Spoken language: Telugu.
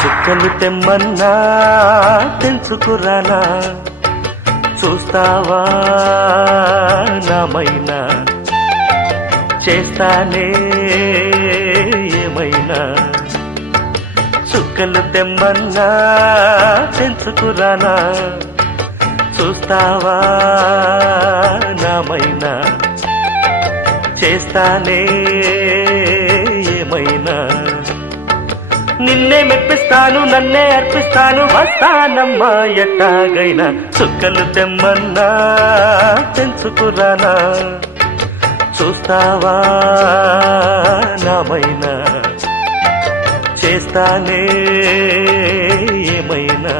చుక్కలు తెమ్మన్నా తెంచుకురానా, చూస్తావా నామైనా, చేస్తానే ఏమైనా. చుక్కలు తెమ్మన్నా తెంచుకురానా, చూస్తావా నామైనా, చేస్తానే ఏమైనా. నిన్నే మెప్పిస్తాను, నన్నే అర్పిస్తాను, వస్తానమ్మా ఎట్టాగైనా. చుక్కలు తెమ్మన్నా తెంచుకురానా, చూస్తావా నామైనా, చేస్తానే ఏమైనా.